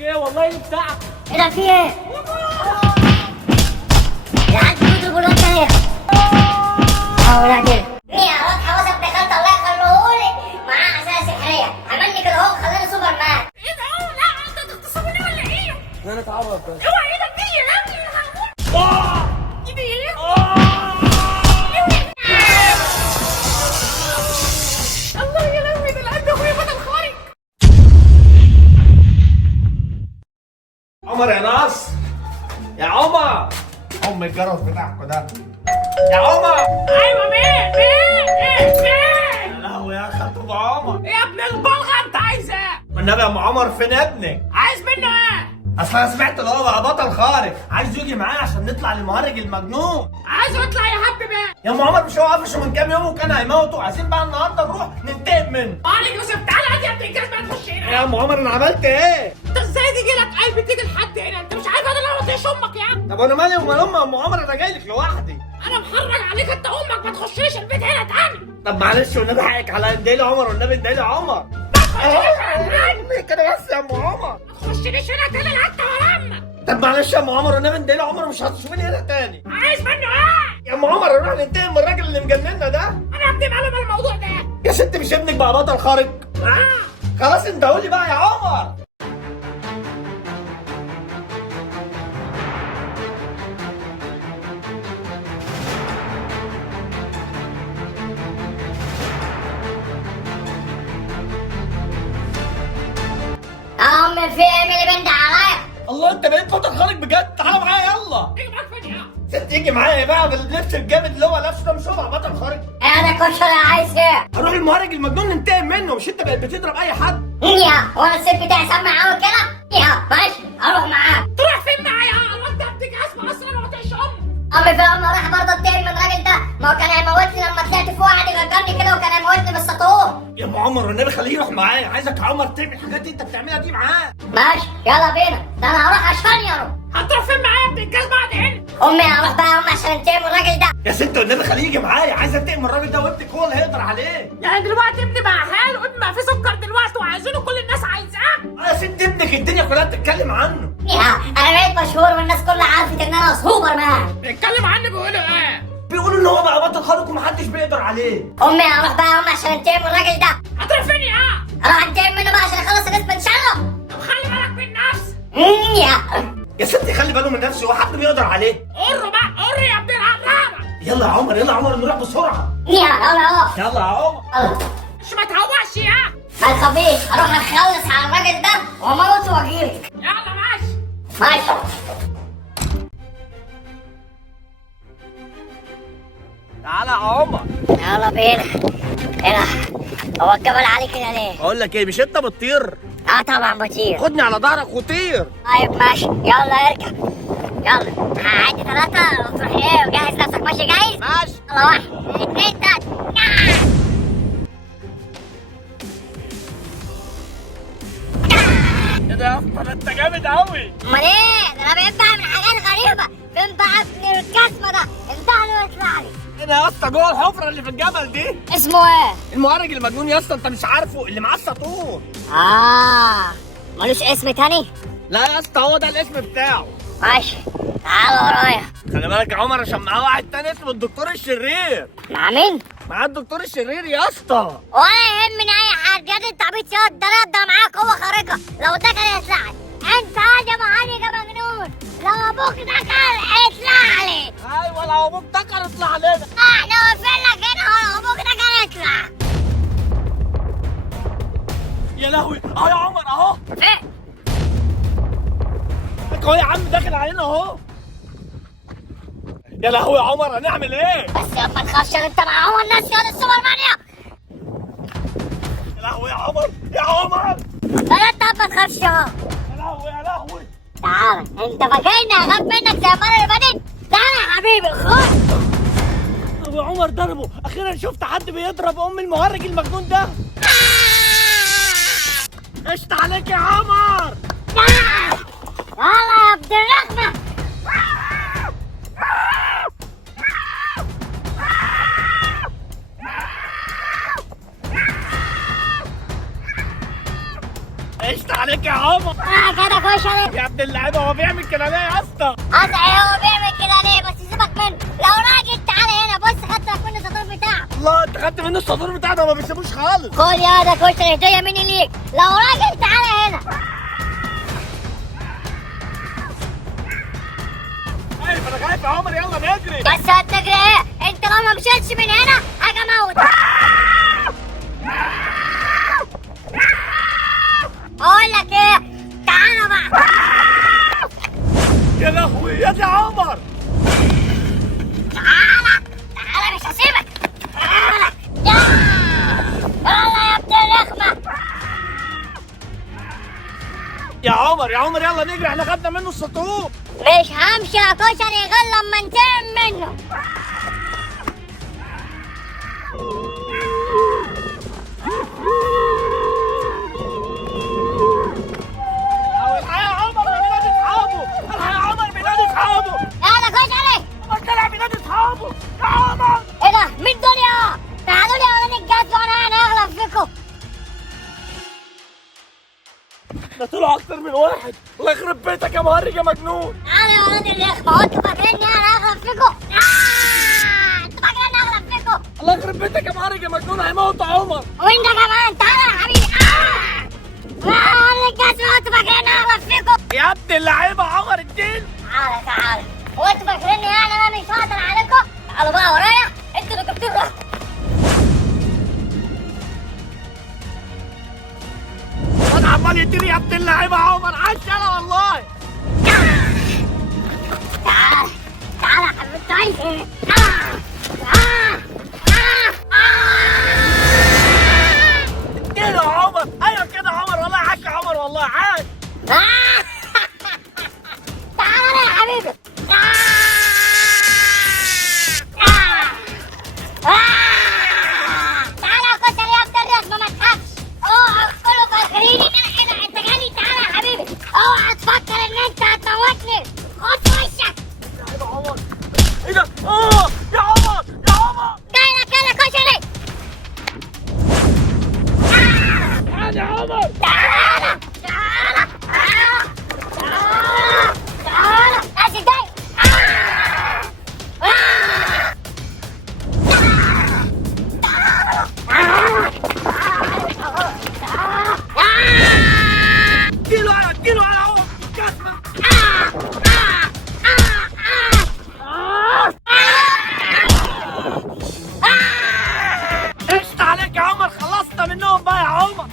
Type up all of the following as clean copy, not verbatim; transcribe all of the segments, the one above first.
ايه والله بتاعك. ايه ده في ايه؟ لا عاد بتضرب الواد ده ليه؟ لا كده يا واد حواس ابن خالتي الله يخليهولي معاه عصايه سحريه عملني كده اهو خلاني سوبر مان. ايه ده؟ لا انت تغتصبوني ولا ايه؟ انا اتعرف بس. اوعى ايدك دي يا لهوي يا لهوي. ايدي ايه؟ الله يا لهوي ده القد اخويا بدل خارج. عمر يا ناصر، يا عمر، ام الجرس بتاعكوا ده يا عمر. ايوه مين؟ مين؟ يا لهوي يا خطوب عمر. يا ابن البلغه انت عايز ايه؟ والنبي يا ام عمر فين ابنك؟ عايز منه ايه؟ اصل انا سمعت اللي هو بقى بطل خارق، عايز يجي معايا عشان نطلع للمهرج المجنون. عايزه يطلع يهب بيه. يا ام عمر مش هو قفشه من كام يوم وكان هيموته، عايزين بقى النهارده نروح ننتقم منه. عليك يوسف تعالى هات يا ابن الكلب ما تخش هنا. يا ام عمر انا عملت ايه؟ انت ازاي تيجي لك قلب تيجي لحد هنا؟ انت مش عارف انا لو اطيش امك يا عم. طب انا مالي ومال ام عمر، انا جاي لك لوحدي. انا محرج عليك انت امك ما تخشليش البيت هنا تاني. طب معلش والنبي حقك عليا، اديلي عمر والنبي اديلي عمر. ليه كده بس يا ام عمر؟ ما تخشليش هنا تاني لا انت ولا امك. طب معلش يا ام عمر والنبي اديلي عمر، مش هتشوفيني هنا تاني. عايز منه ايه؟ يا ام عمر نروح ننتقم من الراجل اللي مجننا ده. انا ابني ماله من الموضوع ده. يا ست مش ابنك بقى بطل خارق؟ خلاص انت قولي بقى يا عمر. امي في ايه اللي بنت عليا؟ الله انت بقيت بطل خارق بجد، تعالى معايا يلا. تيجي معاك فين يا؟ ست يجي معايا بقى باللبس الجامد اللي هو لابسه ده، مش هو بقى بطل خارق؟ انا كشري عايز ايه؟ هنروح المهرج المجنون ننتقم منه، مش انت بقيت بتضرب اي حد؟ يا وانا السيف بتاعي سمع قوي كده؟ يا ماشي اروح معاه. تروح فين معايا؟ الواد ده ابنك اسمه اصلا وما تطيش امك. امي في امي راح برضه اتضايق من الراجل ده، ما هو كان هيموتني لما طلعت فوق قعد يغجرني كده وكان هيموتني بالسطور. يا ام عمر والنبي خليه يروح معايا، عايزك يا عمر تعمل الحاجات دي انت بتعملها دي معاه. ماشي يلا بينا، ده انا هروح اشفاني اروح. هتروح فين معايا يا ابن الكلب بعد هنا؟ امي هروح بقى امي عشان انتقم من الراجل ده. يا ست والنبي خليه يجي معايا، عايز انتقم من الراجل ده وابنك هو اللي هيقدر عليه. يعني دلوقتي ابني بقى حاله، ابني بقى فيه سكر دلوقتي وعايزينه كل الناس عايزاه. يا ست ابنك الدنيا كلها بتتكلم عنه. يا انا بقيت مشهور والناس كلها عرفت ان انا سوبر مان. بيتكلم عني بيقولوا ايه؟ بيقولوا ان هو بقى بطل خارق ومحدش بيقدر عليه. امي هروح بقى امي عشان انتقم من الراجل ده. هتروح فين يا؟ اروح انتقم منه بقى عشان اخلص الناس من شره. طب خلي بالك من نفسك. يا يا ستي خلي باله من نفسه، هو حد بيقدر عليه؟ قر بقى قر يا ابن العمامة. يلا يا عمر يلا يا عمر نروح بسرعه. يلا يلا يلا يا عمر. يلا مش ما تهوعش يا. ما تخافيش، هروح اخلص على الراجل ده واموته واجيلك. يلا ماشي. ماشي. تعالى يا عمر. يلا بينا. ايه ده؟ هو الجبل عالي كده ليه؟ اقول لك ايه، مش انت بتطير؟ اه طبعا بطير. خدني على ظهرك وطير. طيب ماشي يلا اركب. يلا هعدي 3 وتروح ايه وجهز نفسك ماشي جاهز؟ ماشي. يلا 1 2 3. ايه ده يا اسطى، ده انت جامد قوي. امال ايه؟ ده انا بقيت بعمل حاجات غريبة. فين بقى ابن الكسمة ده؟ انتهى له يطلع لي. ايه ده يا اسطى جوه الحفره اللي في الجبل دي؟ اسمه ايه؟ المهرج المجنون يا اسطى، انت مش عارفه اللي معاه الساطور. ملوش اسم تاني؟ لا يا اسطى هو ده الاسم بتاعه. ماشي تعال ورايا. خلي بالك يا عمر عشان معاه واحد تاني اسمه الدكتور الشرير. مع مين؟ معاه الدكتور الشرير يا اسطى. ولا يهمني اي حد، يا دي انت عبيط يا ده انا اقدر معاك قوه خارقه، لو دخل يطلع لي. انت يا مهرج يا مجنون، لو ابوك دخل هيطلع لي. ايوه لو ابوك دخل اطلع لنا. احنا واقفين لك هنا، لو ابوك دخل يطلع. يا لهوي اهو يا عمر اهو. ايه؟ اهو يا عم داخل علينا اهو. يا لهوي يا عمر هنعمل ايه؟ بس يا ما تخافش انت معاهم الناس يا السوبر مانيا. يا لهوي يا عمر يا عمر. لا انت ما تخافش يا. يا لهوي يا لهوي. تعال انت فاكرني اخاف منك زي المره اللي فاتت؟ تعال يا حبيبي خد. ابو عمر ضربه، اخيرا شفت حد بيضرب ام المهرج المجنون ده. قشط عليك يا عمر. يلا يا ابن الرحمه. قشط عليك يا عمر. كده كشري. يا ابن اللعيبه هو بيعمل كده ليه يا اسطى؟ قطعي هو بيعمل كده ليه؟ بس سيبك منه. لو راجل تعالى هنا، بص خدت لك منه الصدور بتاعه. الله انت خدت منه الصدور بتاعته ما بيسيبوش خالص. خد يا ده كشري هديه مني ليك. لو راجل تعالى هنا. خايف انا خايف يا عمر يلا نجري. بس هتجري ايه؟ انت لو ما مشيتش من هنا هاجي اموت. اقول لك ايه؟ تعالى بقى. يا لهوي يا دي عمر. تعالى تعالى مش هسيبك. تعالى يلا يا ابن الرخمة. يا عمر يا عمر يلا نجري احنا خدنا منه السطور. مش همشي يا كشري غير لما انتقم منه. الحق يا عمر بينادي اصحابه. الحق يا عمر بينادي اصحابه. يا ده كشري. عمر طلع بينادي اصحابه يا عمر. ايه ده؟ مين دول يا؟ تعالوا لي يا ولاد الجد وانا هغلب فيكم. ده طلعوا اكتر من واحد. الله يخرب بيتك يا مهرج يا مجنون. تعالوا يا ولاد الرخمة. هو انتوا فاكريني انا هغلب فيكم؟ انتوا فاكريني هغلب فيكم؟ الله يخرب بيتك يا مهرج يا مجنون هيموت عمر. وانت كمان تعالى يا حبيبي. الجد انتوا فاكريني هغلب فيكم؟ يا ابن اللعيبه عمر الدين. تعالى تعالى. هو انتوا فاكريني يعني انا مش هقدر عليكم؟ تعالوا بقى ورايا. انتوا اللي جبتوها. انا عمال يديني يا ابن اللعيبه عمر. عاش انا والله. تعالى تعالى يا حبيبتي. عايز اديله يا عمر. ايوه كده يا عمر والله عاش يا عمر والله عاش. تعالى يا حبيبي. تعالى يا كشري يا ابن الرخمة ما تخافش. اوعوا تكونوا فاكرين ان انا كده. انت جالي. تعالى يا حبيبي. اوعى تفكر ان انت هتموتني. خد وشك. يا عمر ايه ده؟ يا عمر يا عمر. جاي لك يلا كشري. تعالى يا عمر. تعالى تعالى تعالى تعالى. نازل جاي. اديله على عمر. كسر. قشطة عليك يا عمر. خلصنا منهم بقى يا عمر.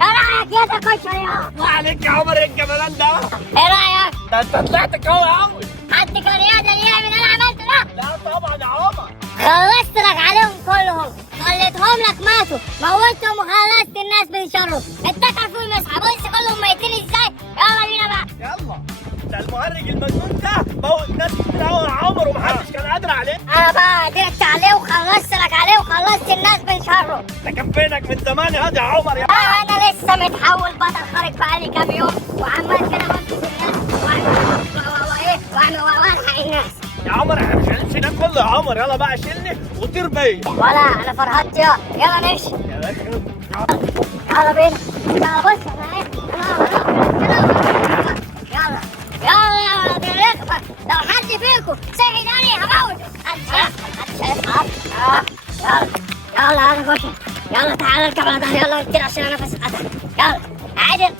ايه رايك يا ده كشري؟ الله عليك يا عمر. ايه الجمالان ده؟ ايه رايك؟ ده انت طلعت قوي قوي. حد كان يقدر يعمل اللي انا عملته ده؟ لا طبعا يا عمر. خلصت لك عليهم كلهم. خليتهم لك ماتوا. موتهم وخلصت الناس من شرهم. اتكل في المسحه. بص كلهم ميتين ازاي. يلا بينا بقى. يلا. ده المهرج المجنون ده موت ناس كتير قوي يا عمر ومحدش كان قادر عليه. انا بقى قدرت عليه وخلصت لك عليه وخلصت الناس من شره. ده كان فينك من زمان يا يا عمر يا. انا لسه متحول بطل خارج بقالي كام يوم وعمال كده بمسك الناس واعمل والحق الناس. يا عمر احنا مش هنمشي هناك كله يا عمر. يلا بقى شيلني وطير بيا. ولا انا فرهدت. يلا نمشي. يا باشا يلا بينا. يلا بص انا ايه. يلا يلا يا ولد الرخمة. لو حد فيكم صحي تاني هموت. يلا يلا انا كشري. يلا تعالى اركب على ظهري. يلا نطير عشان انا نفسي اتقطع. يلا عادل